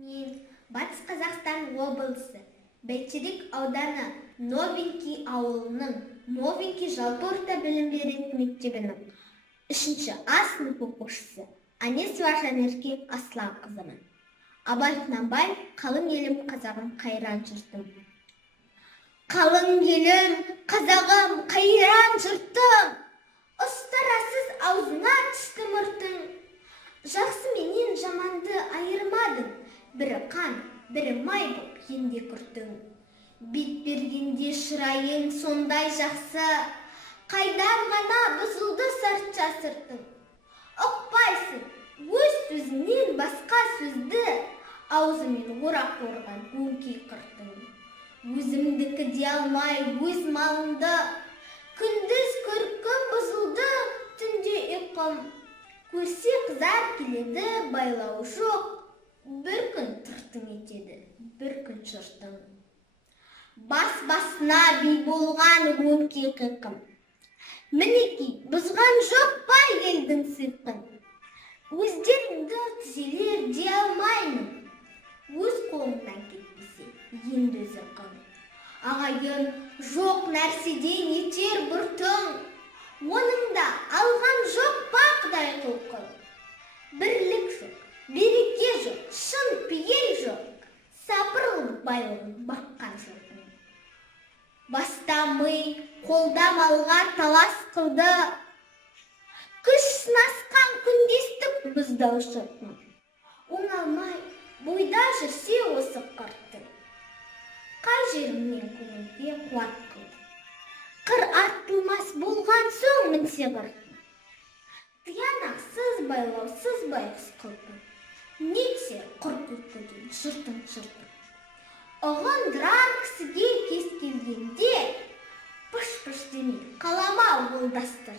Мен Батыс Қазақстан облысы Бәйтерек ауданы Новинки ауылының Новинки жалпы орта білім беретін мектебінің 3-ші А сынып оқушысы Анесова Жанерке Асланқызымын. Абай Құнанбаев «Қалың елім, қазағым, қайран жұртым». Қалың елім, қазағым, қайран жұртым, ұстарасыз аузына түсті мұртың. Жақсы менен жаманды айырмадың, бірі қан, бірі май боп енде күртің. Бет бергенде шырайың сондай жақсы, қайдан ғана бұзылды сартша сыртың. Ұқпайсың, өз сөзінен басқа сөзді, аузымен орақ орған өңкей қыртың. Өзімдікі де алмай өз малыңды, күндіз көркім бұзылды, түнде ұйқым. Көрсе қызар келеді, байлау жоқ, бір күн тұртың етеді, бір күн жұртың. Бас-басына би болған өңкей қиқым. Мінекей, бұзған жоқ па елдің сыйқын. Өздеріңді түзелер де алмаймын, өз қолымнан кетпесе, енді өзі қым. Ағайын жоқ нәрседен етер бұртың, оныңда алған жоқ па Құдай құлқын. Бірлік жоқ, береке жоқ, шын пейіл жоқ, сапырылып байлығын баққан жоқпын. Баста ми, қолда малға талас қылды, күш сынасқан күндестік бұздау шыртын. Оңалмай, бойда жүрсе осы қыртың, қай жерімнен көңілге қуат қылды. Қыр артылмас болған соң мінсе қыртың, тиянақсыз байлаусыз байғұс қылтың. Нетсе құр күлкіден жыртың. Ұғындырар кісіге кез келгенде, пыш-пыш демей қалама ол дастыр.